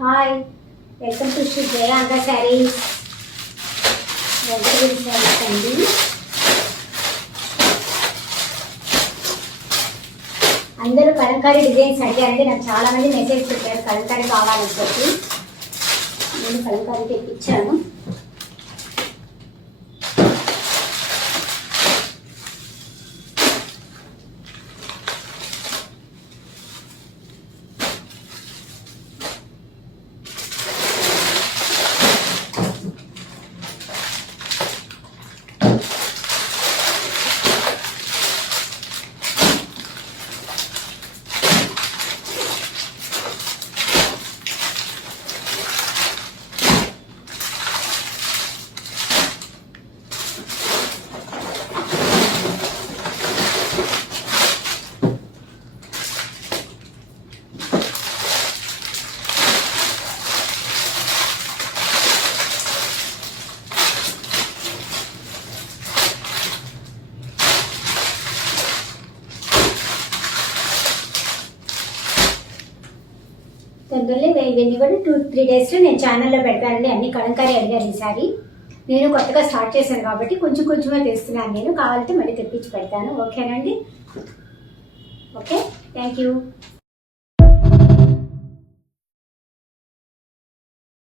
Hi, welcome to Sri Jayanga sarees. Welcome sarees అండి. అందరూ కలంకారీ డిజైన్స్ అడిగారండి. నాకు చాలా మంది మెసేజ్ పెట్టారు కలంకారీ కావాలని చెప్పి. నేను కలంకారీ తెప్పించాను. తొందరలో ఇవన్నీ కూడా 2-3 డేస్లో నేను ఛానల్లో పెడతానండి. అన్ని కలంకారీ అడిగారు ఈసారి. నేను కొత్తగా స్టార్ట్ చేశాను కాబట్టి కొంచెం కొంచెమే తెస్తున్నాను. నేను కావాలంటే మళ్ళీ తెప్పించి పెడతాను. ఓకేనండి? Okay, thank you.